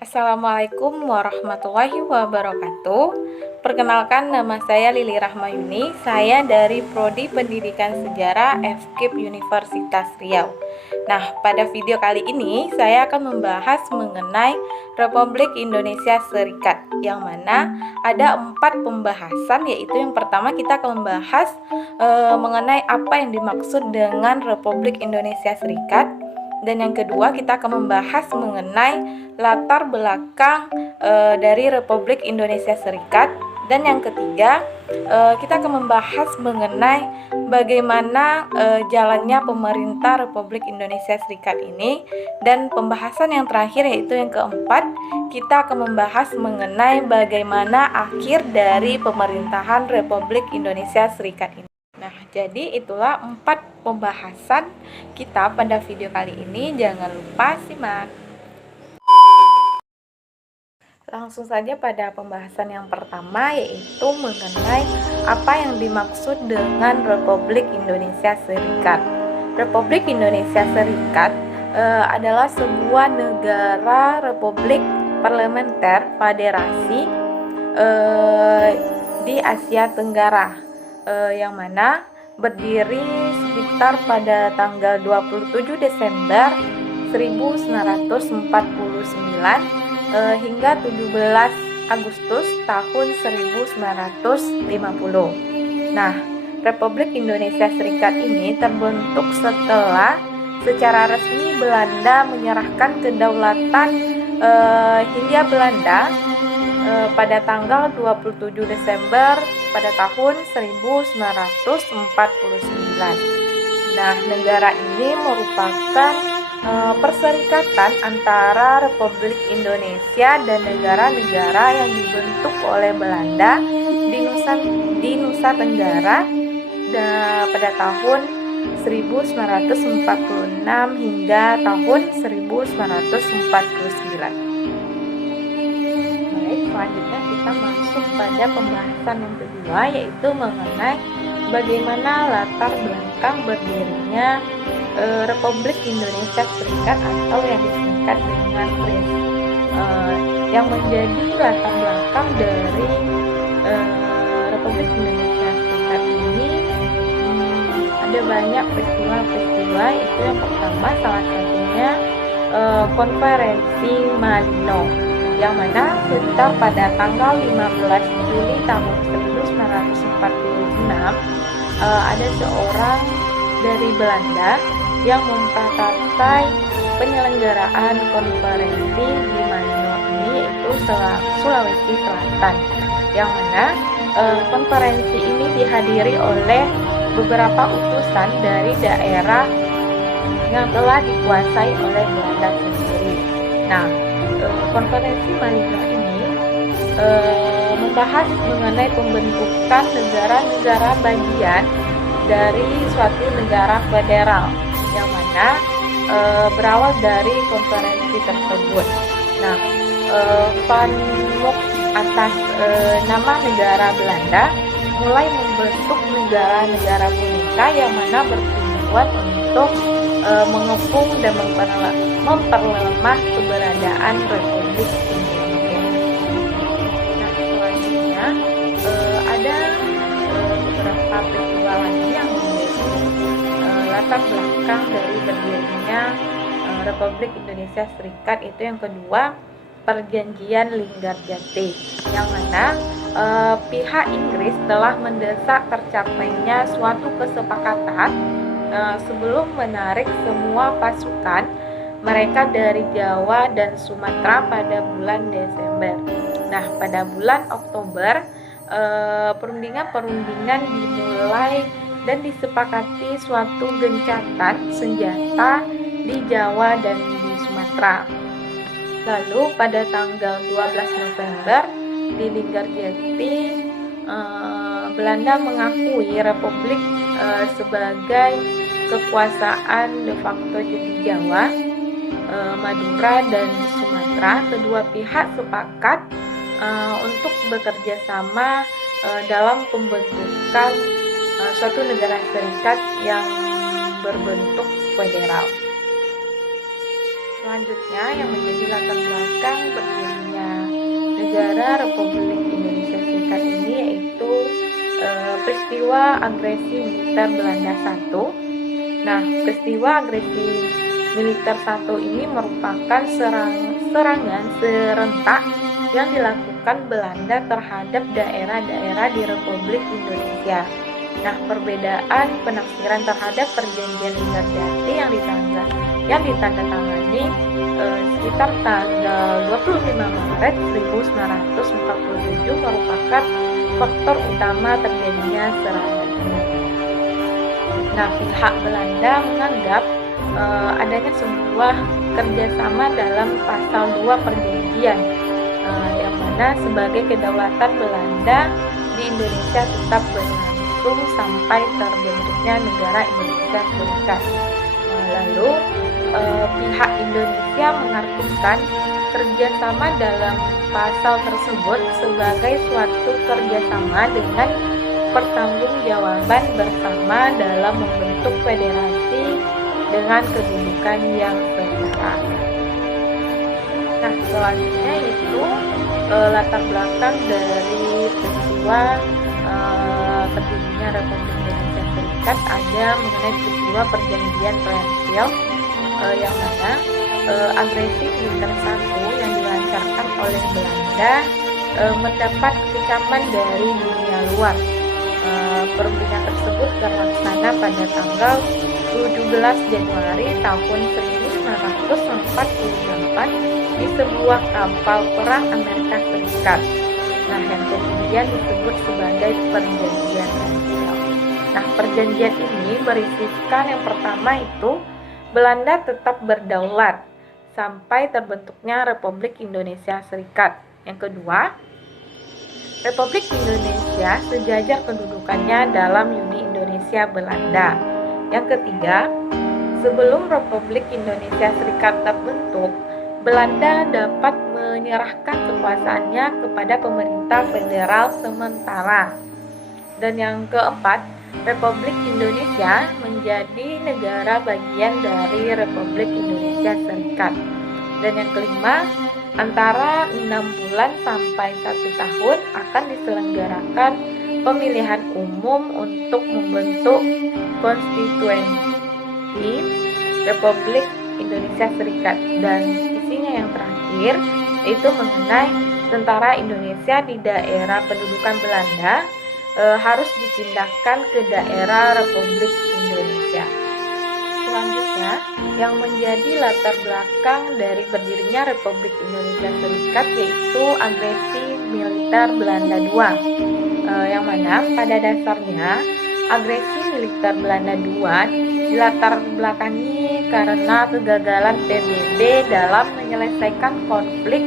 Assalamualaikum warahmatullahi wabarakatuh. Perkenalkan, nama saya Lili Rahmayuni. Saya dari Prodi Pendidikan Sejarah FKIP Universitas Riau. Nah, pada video kali ini saya akan membahas mengenai Republik Indonesia Serikat, yang mana ada 4 pembahasan, yaitu yang pertama kita akan membahas mengenai apa yang dimaksud dengan Republik Indonesia Serikat. Dan yang kedua kita akan membahas mengenai latar belakang dari Republik Indonesia Serikat. Dan yang ketiga kita akan membahas mengenai bagaimana jalannya pemerintah Republik Indonesia Serikat ini. Dan pembahasan yang terakhir, yaitu yang keempat, kita akan membahas mengenai bagaimana akhir dari pemerintahan Republik Indonesia Serikat ini. Nah, jadi itulah 4 pembahasan kita pada video kali ini. Jangan lupa simak. Langsung saja pada pembahasan yang pertama, yaitu mengenai apa yang dimaksud dengan Republik Indonesia Serikat. Republik Indonesia Serikat adalah sebuah negara republik parlementer federasi di Asia Tenggara, yang mana berdiri sekitar pada tanggal 27 Desember 1949 hingga 17 Agustus tahun 1950. Nah, Republik Indonesia Serikat ini terbentuk setelah secara resmi Belanda menyerahkan kedaulatan Hindia Belanda pada tanggal 27 Desember pada tahun 1949. Nah, negara ini merupakan perserikatan antara Republik Indonesia dan negara-negara yang dibentuk oleh Belanda di Nusa Tenggara pada tahun 1946 hingga tahun 1949. Selanjutnya kita masuk pada pembahasan yang kedua, yaitu mengenai bagaimana latar belakang berdirinya Republik Indonesia Serikat atau yang disingkat dengan RIS. Yang menjadi latar belakang dari Republik Indonesia Serikat ini ada banyak peristiwa-peristiwa. Itu yang pertama, salah satunya Konferensi Malino, yang mana sekitar pada tanggal 15 Juli tahun 1946 ada seorang dari Belanda yang memprakarsa penyelenggaraan konferensi di Malino ini, yaitu Sulawesi Selatan, yang mana konferensi ini dihadiri oleh beberapa utusan dari daerah yang telah dikuasai oleh Belanda sendiri. Nah, konferensi Malino ini membahas mengenai pembentukan negara-negara bagian dari suatu negara federal, yang mana berawal dari konferensi tersebut. Nah, Panmuk atas nama negara Belanda mulai membentuk negara-negara boneka, yang mana bertujuan untuk mengepung dan memperlemah keberadaan Republik Indonesia. Nah, selanjutnya ada beberapa peristiwa lagi yang menjadi latar belakang dari berdirinya Republik Indonesia Serikat. Itu yang kedua, Perjanjian Linggarjati, yang mana pihak Inggris telah mendesak tercapainya suatu kesepakatan sebelum menarik semua pasukan mereka dari Jawa dan Sumatera pada bulan Desember. Nah, pada bulan Oktober perundingan dimulai dan disepakati suatu gencatan senjata di Jawa dan di Sumatera. Lalu pada tanggal 12 November di Linggarjati, Belanda mengakui Republik sebagai kekuasaan de facto di Jawa, Madura dan Sumatera. Kedua pihak sepakat untuk bekerja sama dalam pembentukan suatu negara serikat yang berbentuk federal. Selanjutnya yang menjadi latar belakang berdirinya negara Republik Indonesia Serikat ini yaitu peristiwa agresi militer Belanda I. Nah, peristiwa agresi militer I ini merupakan serangan serentak yang dilakukan Belanda terhadap daerah-daerah di Republik Indonesia. Nah, perbedaan penafsiran terhadap perjanjian Linggarjati yang ditandatangani sekitar tanggal 25 Maret 1947 merupakan faktor utama terjadinya serangan ini. Nah, pihak Belanda menganggap adanya sebuah kerjasama dalam pasal 2 perjanjian yang mana sebagai kedaulatan Belanda di Indonesia tetap berlangsung sampai terbentuknya negara Indonesia Serikat. Lalu pihak Indonesia mengartikan kerjasama dalam pasal tersebut sebagai suatu kerjasama dengan pertanggungjawaban bersama dalam membentuk federasi dengan kedudukan yang setara. Nah, selanjutnya itu latar belakang dari peristiwa berdirinya Republik Indonesia Serikat ada mengenai peristiwa perjanjian Plainfield yang mana agresi militer I yang dilancarkan oleh Belanda mendapat kecaman dari dunia luar. Perundingan tersebut terlaksana pada tanggal 17 Januari tahun 1948 di sebuah kapal perang Amerika Serikat. Nah, yang kemudian disebut sebagai perjanjian Plainfield. Nah, perjanjian ini berisikan yang pertama itu Belanda tetap berdaulat sampai terbentuknya Republik Indonesia Serikat. Yang kedua, Republik Indonesia sejajar kedudukannya dalam Uni Indonesia Belanda. Yang ketiga, sebelum Republik Indonesia Serikat terbentuk, Belanda dapat menyerahkan kekuasaannya kepada pemerintah federal sementara. Dan yang keempat, Republik Indonesia menjadi negara bagian dari Republik Indonesia Serikat. Dan yang kelima, antara 6 bulan sampai 1 tahun akan diselenggarakan pemilihan umum untuk membentuk konstituensi Republik Indonesia Serikat. Dan isinya yang terakhir itu mengenai tentara Indonesia di daerah pendudukan Belanda harus dipindahkan ke daerah Republik Indonesia. Selanjutnya, yang menjadi latar belakang dari berdirinya Republik Indonesia Serikat yaitu agresi militer Belanda II, yang mana pada dasarnya agresi militer Belanda II dilatar belakangi karena kegagalan PBB dalam menyelesaikan konflik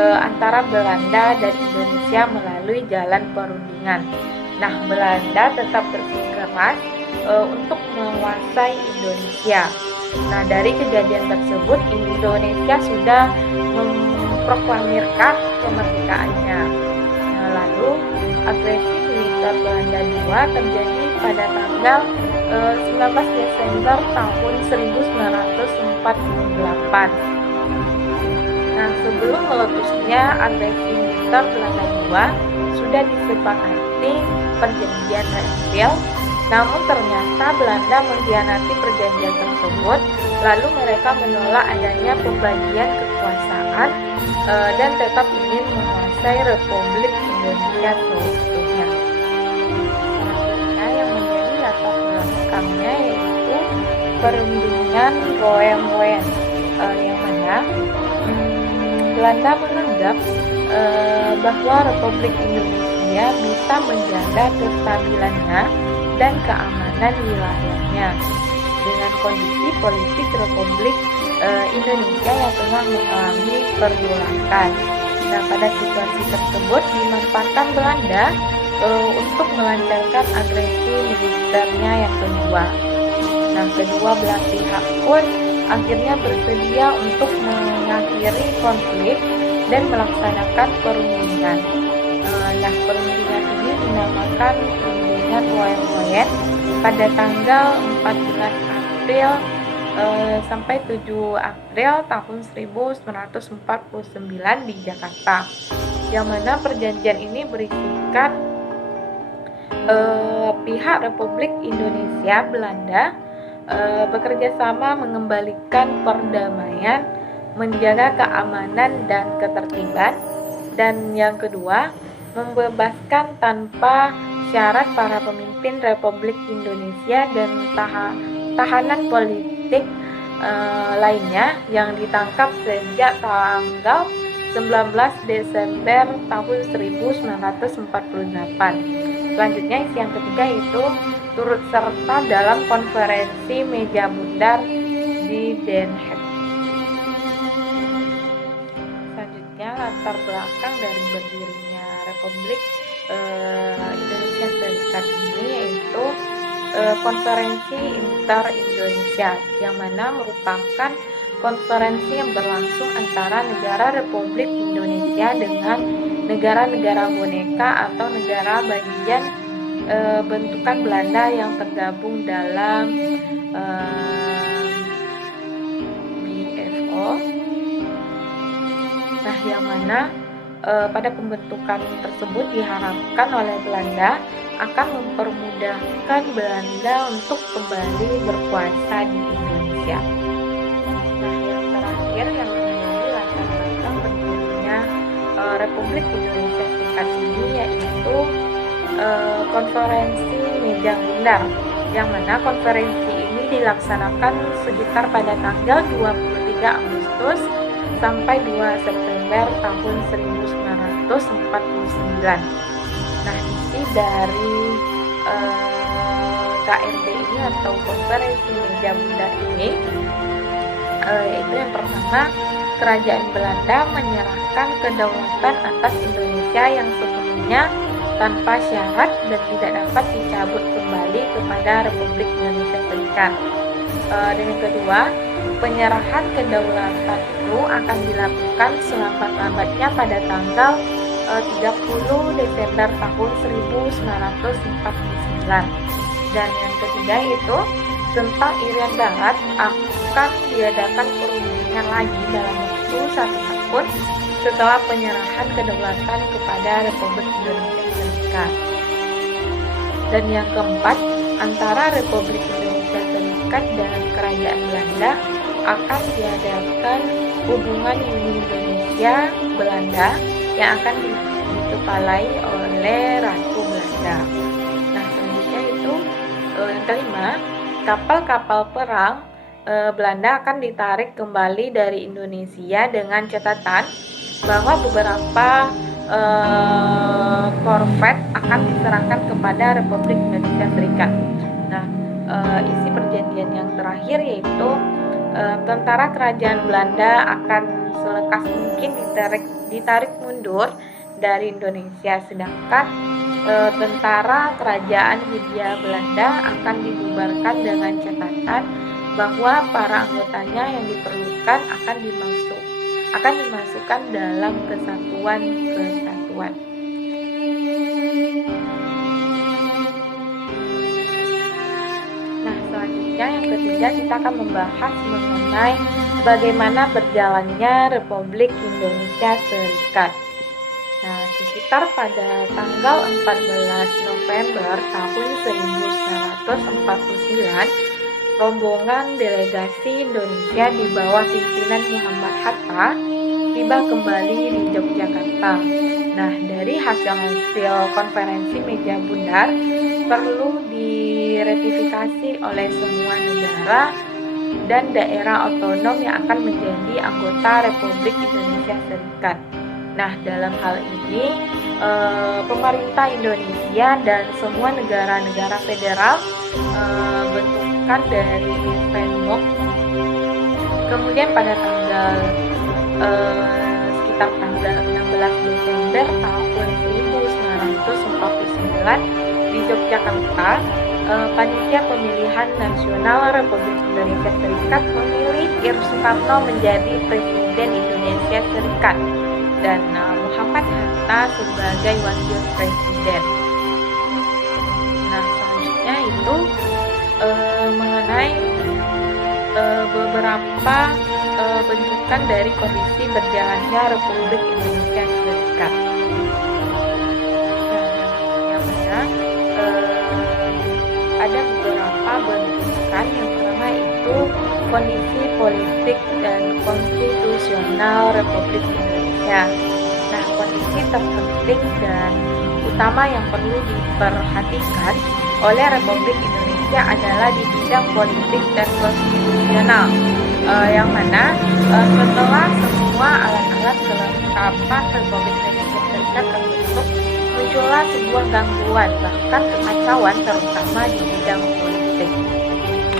antara Belanda dan Indonesia melalui jalan perundingan. Nah, Belanda tetap bersikeras untuk menguasai Indonesia. Nah, dari kejadian tersebut Indonesia sudah memproklamirkan kemerdekaannya. Nah, lalu agresi militer Belanda II terjadi pada tanggal 19 Desember tahun 1948. Nah, sebelum meletusnya agresi militer Belanda II sudah disepakati perjanjian Plainfield. Namun ternyata Belanda mengkhianati perjanjian tersebut, lalu mereka menolak adanya pembagian kekuasaan dan tetap ingin menguasai Republik Indonesia seutuhnya. Selanjutnya yang menjadi latar belakangnya yaitu perundingan Roem-Roen, yang mana Belanda menganggap bahwa Republik Indonesia bisa menjaga kestabilannya dan keamanan wilayahnya dengan kondisi politik Republik Indonesia yang tengah mengalami pergolakan. Nah, pada situasi tersebut dimanfaatkan Belanda untuk melancarkan agresi militernya yang kedua. Nah, kedua belah pihak pun akhirnya bersedia untuk mengakhiri konflik dan melaksanakan perundingan. Nah, perundingan ini dinamakan perundingan Roem-Roen pada tanggal 14 April sampai 7 April tahun 1949 di Jakarta, yang mana perjanjian ini berisikan pihak Republik Indonesia Belanda bekerja sama mengembalikan perdamaian, menjaga keamanan dan ketertiban, dan yang kedua, membebaskan tanpa syarat para pemimpin Republik Indonesia dan tahanan politik lainnya yang ditangkap sejak tanggal 19 Desember tahun 1948. Selanjutnya isi yang ketiga itu turut serta dalam konferensi meja bundar di Den Haag. Selanjutnya latar belakang dari berdirinya Republik Indonesia Serikat ini yaitu konferensi inter-Indonesia, yang mana merupakan konferensi yang berlangsung antara negara Republik Indonesia dengan negara-negara boneka atau negara bagian bentukan Belanda yang tergabung dalam BFO. Nah, yang mana pada pembentukan tersebut diharapkan oleh Belanda akan mempermudahkan Belanda untuk kembali berkuasa di Indonesia. Nah, yang terakhir yang menjadi latar belakang berdirinya Republik Indonesia Serikat ini yaitu konferensi meja bundar, yang mana konferensi ini dilaksanakan sekitar pada tanggal 23 Agustus sampai 2 September tahun 1949. Nah, isi dari KMB ini atau konferensi meja bundar ini yaitu yang pertama, kerajaan Belanda menyerahkan kedaulatan atas Indonesia yang sepenuhnya tanpa syarat dan tidak dapat dicabut kembali kepada Republik Indonesia Serikat. Dan yang kedua, penyerahan kedaulatan itu akan dilakukan selambat-lambatnya pada tanggal 30 Desember tahun 1949. Dan yang ketiga itu tentang Irian Barat akan diadakan perundingan lagi dalam waktu 1 tahun setelah penyerahan kedaulatan kepada Republik Indonesia Serikat. Dan yang keempat, antara Republik Indonesia Serikat dan Kerajaan Belanda akan diadakan hubungan Uni Indonesia Belanda yang akan dikepalai oleh Ratu Belanda. Nah, selanjutnya itu yang kelima, kapal-kapal perang Belanda akan ditarik kembali dari Indonesia dengan catatan bahwa beberapa korvet akan diserahkan kepada Republik Indonesia Serikat. Nah, isi perjanjian yang terakhir yaitu tentara kerajaan Belanda akan selekas mungkin ditarik mundur dari Indonesia, sedangkan tentara kerajaan Hindia Belanda akan dibubarkan dengan catatan bahwa para anggotanya yang diperlukan akan dimasukkan dalam kesatuan. Nah, selanjutnya yang ketiga kita akan membahas mengenai bagaimana berjalannya Republik Indonesia Serikat. Nah, sekitar pada tanggal 14 November tahun 1949, rombongan delegasi Indonesia di bawah pimpinan Muhammad Hatta tiba kembali di Yogyakarta. Nah, dari hasil konferensi meja bundar perlu diratifikasi oleh semua negara dan daerah otonom yang akan menjadi anggota Republik Indonesia Serikat. Nah, dalam hal ini pemerintah Indonesia dan semua negara-negara federal bentukan dari Framework. Kemudian pada sekitar tanggal 16 Desember tahun 1949 di Yogyakarta, Panitia Pemilihan Nasional Republik Indonesia Serikat memilih Ir Soekarno menjadi Presiden Indonesia Serikat dan Muhammad Hatta sebagai Wakil Presiden. Nah, selanjutnya itu mengenai beberapa bentukan dari kondisi berjalannya Republik Indonesia Serikat. Yang mana ada beberapa bentukan. Yang pertama itu kondisi politik dan konstitusional Republik Indonesia. Nah, kondisi terpenting dan utama yang perlu diperhatikan oleh Republik Indonesia adalah di bidang politik dan konstitusional, yang mana setelah semua alat-alat kelengkapan Republik Indonesia Serikat terbentuk, muncullah sebuah gangguan bahkan kekacauan terutama di bidang politik.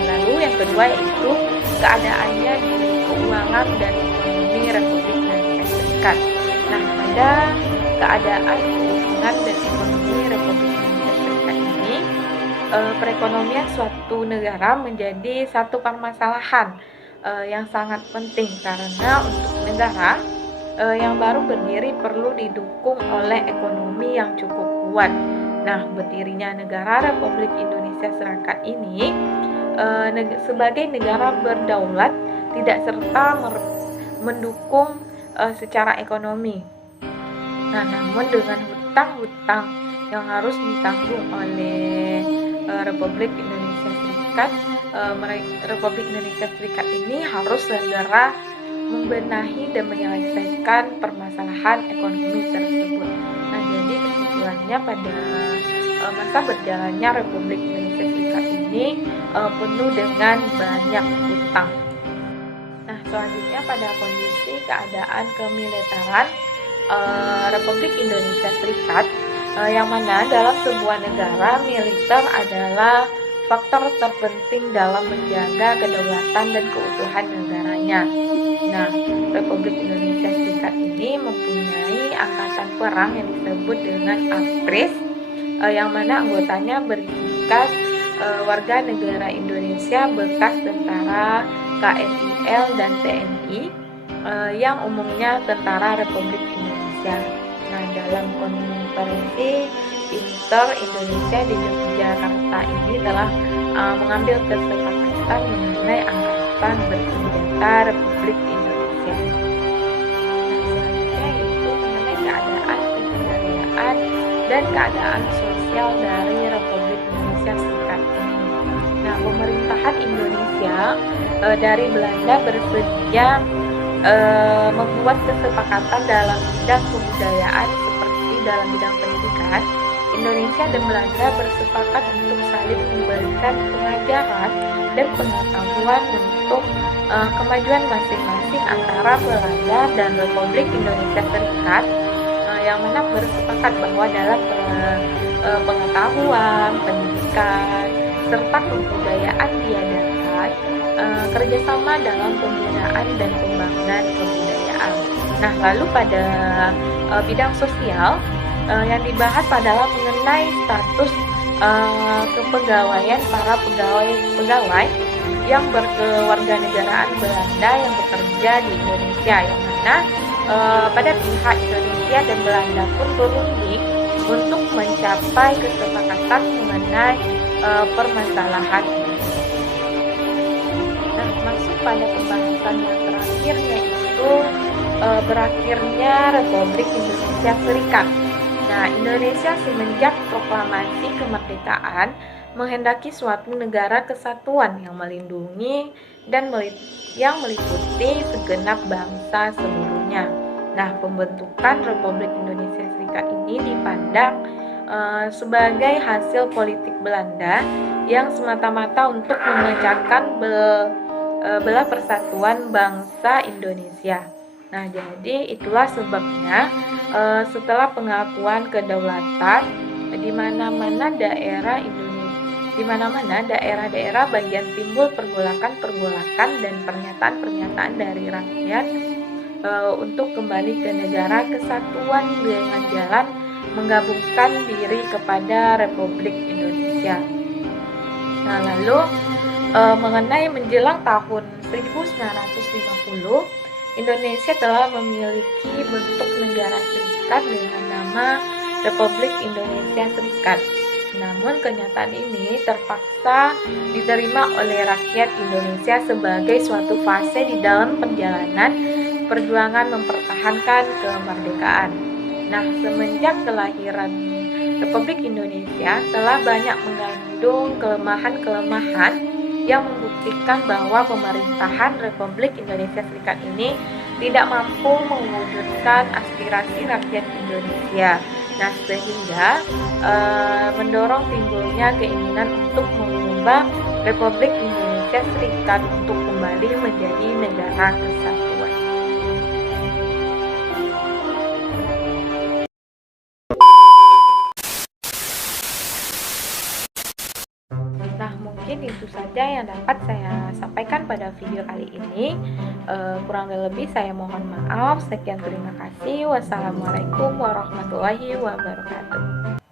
Lalu yang kedua yaitu keadaannya di keuangan dan ekonomi Republik Indonesia Serikat. Nah, pada keadaan keuangan dan ekonomi Republik Indonesia Serikat ini, perekonomian suatu negara menjadi satu permasalahan yang sangat penting karena untuk negara yang baru berdiri perlu didukung oleh ekonomi yang cukup kuat. Nah, berdirinya negara Republik Indonesia Serikat ini sebagai negara berdaulat tidak serta mendukung secara ekonomi. Nah, namun dengan hutang-hutang yang harus ditanggung oleh Republik Indonesia Serikat, Republik Indonesia Serikat ini harus segera membenahi dan menyelesaikan permasalahan ekonomi tersebut. Nah, jadi kesimpulannya pada masa berjalannya Republik Indonesia Serikat ini penuh dengan banyak hutang. Nah, selanjutnya pada kondisi keadaan kemiliteran Republik Indonesia Serikat, yang mana dalam sebuah negara militer adalah faktor terpenting dalam menjaga kedaulatan dan keutuhan negaranya. Nah, Republik Indonesia Serikat ini mempunyai angkatan perang yang disebut dengan APRIS, yang mana anggotanya berisikan warga negara Indonesia bekas tentara KNIL dan TNI, yang umumnya tentara Republik Indonesia. Nah, dalam konferensi Inter-Indonesia di Yogyakarta ini telah mengambil kesepakatan mengenai angkatan bersenjata Republik Indonesia. Nah, selanjutnya itu mengenai keadaan kebudayaan dan keadaan sosial dari Republik Indonesia Serikat ini. Nah, pemerintahan Indonesia dari Belanda bersedia membuat kesepakatan dalam bidang kebudayaan seperti dalam bidang pendidikan. Indonesia dan Belanda bersepakat untuk saling memberikan pengajaran dan pengetahuan untuk kemajuan masing-masing antara Belanda dan Republik Indonesia Serikat, yang mana bersepakat bahwa dalam pengetahuan, pendidikan, serta kebudayaan diadakan kerjasama dalam pembinaan dan pembangunan kebudayaan. Nah, lalu pada bidang sosial, yang dibahas adalah mengenai status kepegawaian para pegawai yang berkewarganegaraan Belanda yang bekerja di Indonesia, yang mana pada pihak Indonesia dan Belanda pun berunding untuk mencapai kesepakatan mengenai permasalahan ini. Nah, masuk pada pembahasan yang terakhir, yaitu berakhirnya Republik Indonesia Serikat. Nah, Indonesia semenjak proklamasi kemerdekaan menghendaki suatu negara kesatuan yang melindungi dan yang meliputi segenap bangsa seluruhnya. Nah, pembentukan Republik Indonesia Serikat ini dipandang sebagai hasil politik Belanda yang semata-mata untuk memecahkan belah persatuan bangsa Indonesia. Nah, jadi itulah sebabnya setelah pengakuan kedaulatan di mana-mana daerah-daerah bagian timbul pergolakan dan pernyataan-pernyataan dari rakyat untuk kembali ke negara kesatuan dengan jalan menggabungkan diri kepada Republik Indonesia. Nah, lalu mengenai menjelang tahun 1950, Indonesia telah memiliki bentuk negara serikat dengan nama Republik Indonesia Serikat. Namun kenyataan ini terpaksa diterima oleh rakyat Indonesia sebagai suatu fase di dalam perjalanan perjuangan mempertahankan kemerdekaan. Nah, semenjak kelahiran Republik Indonesia telah banyak mengandung kelemahan-kelemahan yang membuktikan bahwa pemerintahan Republik Indonesia Serikat ini tidak mampu mewujudkan aspirasi rakyat Indonesia. Nah, sehingga mendorong timbulnya keinginan untuk mengubah Republik Indonesia Serikat untuk kembali menjadi negara kesatuan. Nah, mungkin itu saja yang dapat saya sampaikan pada video kali ini. Kurang lebih saya mohon maaf. Sekian, terima kasih. Wassalamualaikum warahmatullahi wabarakatuh.